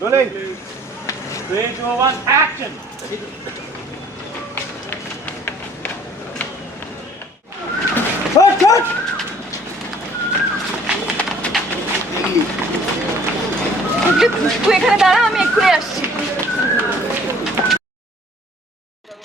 Rolling. 3, 2, 1, action. Cut. তুই এখানে দাঁড়া, আমি এক্ষুনি আসছি।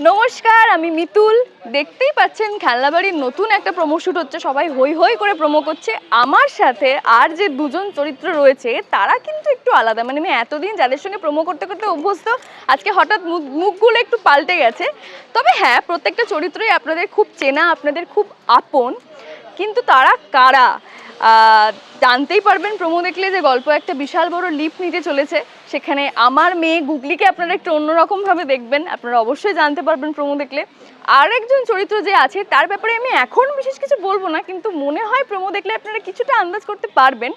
নমস্কার, আমি মিতুল। দেখতেই পাচ্ছেন খেলনাবাড়ির নতুন একটা প্রোমো শুট হচ্ছে, সবাই হই হই করে প্রোমো করছে। আমার সাথে আর যে দুজন চরিত্র রয়েছে তারা কিন্তু একটু আলাদা, মানে আমি এতদিন যাদের সঙ্গে প্রোমো করতে করতে অভ্যস্ত, আজকে হঠাৎ মুখগুলো একটু পাল্টে গেছে। তবে হ্যাঁ, প্রত্যেকটা চরিত্রই আপনাদের খুব চেনা, আপনাদের খুব আপন। কিন্তু তারা কারা জানতেই পারবেন প্রোমো দেখলে, যে গল্প একটা বিশাল বড় লিপ নিতে চলেছে। সেখানে আমার মেয়ে গুগলিকে আপনারা একটু অন্যরকমভাবে দেখবেন, আপনারা অবশ্যই জানতে পারবেন প্রোমো দেখলে। আর একজন চরিত্র যে আছে তার ব্যাপারে আমি এখন বিশেষ কিছু বলবো না, কিন্তু মনে হয় প্রোমো দেখলে আপনারা কিছুটা আন্দাজ করতে পারবেন।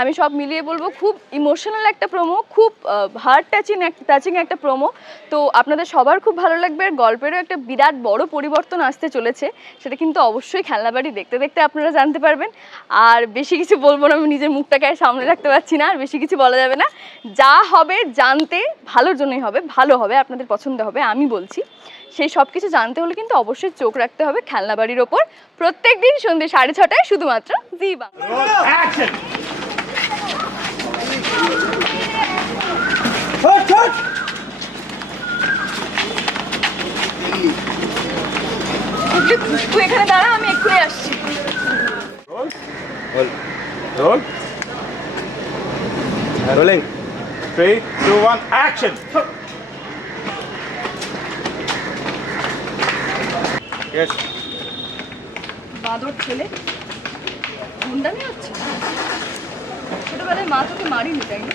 আমি সব মিলিয়ে বলবো খুব ইমোশনাল একটা প্রোমো, খুব হার্ট টাচিং একটা প্রোমো। তো আপনাদের সবার খুব ভালো লাগবে। আর গল্পেরও একটা বিরাট বড় পরিবর্তন আসতে চলেছে, সেটা কিন্তু অবশ্যই খেলনাবাড়ি দেখতে দেখতে আপনারা জানতে পারবেন। আর বেশি কিছু বলবো না, আমি নিজের মুখটাকে সামনে রাখতে পারছি না, আর বেশি কিছু বলা যাবে না। যা হবে জানতে ভালোর জন্যই হবে, ভালো হবে, আপনাদের পছন্দ হবে, আমি বলছি। সেই সব কিছু জানতে হলে কিন্তু অবশ্যই চোখ রাখতে হবে খেলনাবাড়ির ওপর। প্রত্যেক দিন সন্ধ্যে 6:30টায় শুধুমাত্র জি বাংলা। তুই এখানে দাঁড়া, আমি এক্ষুনি আসছি। Roll. Rolling. 3, 2, 1, action. Yes. বাঁদর ছেলে গুন্ডামি হচ্ছে। ছোটবেলায় মা তোকে মারিনি, তাই না?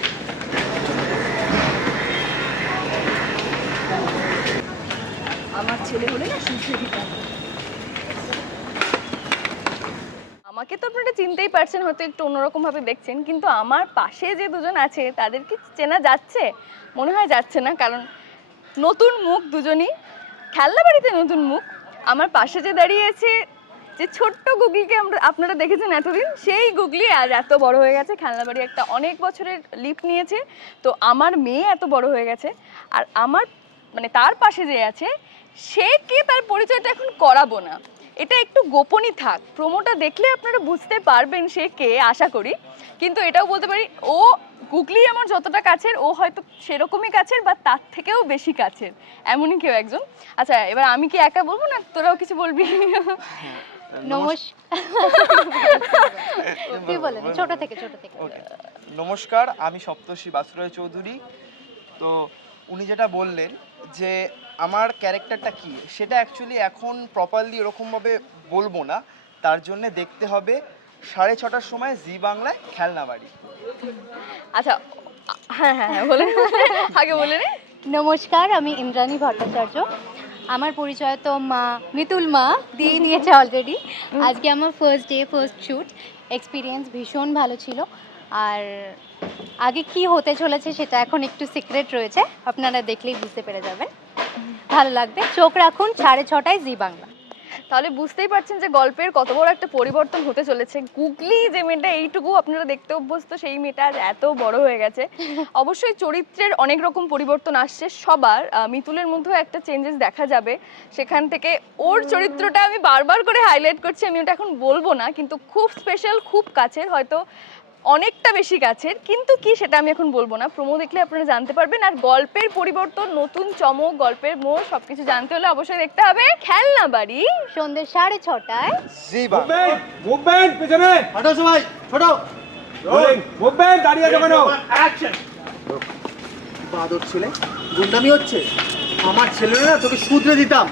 আমার ছেলে হলে না শুনতে দিতাম। আমাকে তো আপনারা চিনতেই পারছেন, হয়তো একটু অন্যরকম ভাবে দেখছেন, কিন্তু আমার পাশে যে দুজন আছে তাদের কি চেনা যাচ্ছে? মনে হয় যাচ্ছে না, কারণ নতুন মুখ দুজনই, খেলনাবাড়িতে নতুন মুখ। আমার পাশে যে দাঁড়িয়ে আছে, যে ছোট্ট গুগলিকে আপনারা দেখেছেন এতদিন, সেই গুগলি আজ এত বড় হয়ে গেছে। খেলনাবাড়ি একটা অনেক বছরের লিপ নিয়েছে, তো আমার মেয়ে এত বড় হয়ে গেছে। আর আমার মানে তার পাশে যে আছে, সে কে তার পরিচয়টা এখন করাবো না, এটা একটু গোপনই থাক। প্রোমোটা দেখলে আপনারা বুঝতে পারবেন সে কে, আশা করি। কিন্তু এটাও বলতে পারি, ও গুগলি আমার যতটা কাছের, ও হয়তো সেরকমই কাছের বা তার থেকেও বেশি কাছের, এমনই কেউ একজন। আচ্ছা, এবার আমি কি একা বলবো না তোরাও কিছু বলবি? নমস্কার, আমি সপ্তর্ষি বাসুরায় চৌধুরী। তো উনি যেটা বললেন যে আমার ক্যারেক্টারটা কি, সেটা অ্যাকচুয়ালি এখন প্রপারলি এরকমভাবে বলবো না। তার জন্য দেখতে হবে 6:30টার সময় জি বাংলায় খেলনাবাড়ি। আচ্ছা, হ্যাঁ হ্যাঁ হ্যাঁ বলে আগে বলে নে। নমস্কার, আমি ইন্দ্রাণী ভট্টাচার্য। আমার পরিচয় তো মা মিতুল মা দিয়েই দিয়েছে অলরেডি। আজকে আমার ফার্স্ট শ্যুট, এক্সপিরিয়েন্স ভীষণ ভালো ছিল। আর আগে কি হতে চলেছে সেটা এখন একটু সিক্রেট রয়েছে, আপনারা দেখলেই বুঝতে পেরে যাবেন, ভালো লাগবে। চোখ রাখুন 6:30টায় জি বাংলা। তাহলে বুঝতেই পারছেন যে গল্পের কত বড় একটা পরিবর্তন হতে চলেছে। গুগলি যে মেয়েটা এইটুকু আপনারা দেখতে অভ্যস্ত, সেই মেয়েটা এত বড় হয়ে গেছে। অবশ্যই চরিত্রের অনেক রকম পরিবর্তন আসছে সবার। মিতুলের মধ্যেও একটা চেঞ্জেস দেখা যাবে। সেখান থেকে ওর চরিত্রটা আমি বারবার করে হাইলাইট করছি, আমি ওটা এখন বলবো না, কিন্তু খুব স্পেশাল, খুব কাছের, হয়তো অনেকটা বেশি কাছের, কিন্তু কি সেটা আমি এখন বলবো না। প্রোমো দেখলে আপনারা জানতে পারবেন। আর গল্পের পরিবর্তন, নতুন চমক, গল্পের মোড় সবকিছু জানতে হলে অবশ্যই দেখতে হবে খেলনাবাড়ি সন্ধ্যে 6:30টায় জি বাংলা। Movement, পিছনে। হাঁটো সবাই, ছোটো। Rolling. Movement, দাঁড়িয়ে যাবে না। Action. বাদর ছেলে গুন্ডামি হচ্ছে। আমার ছেলেরা না তোকে শুধরে দিতাম।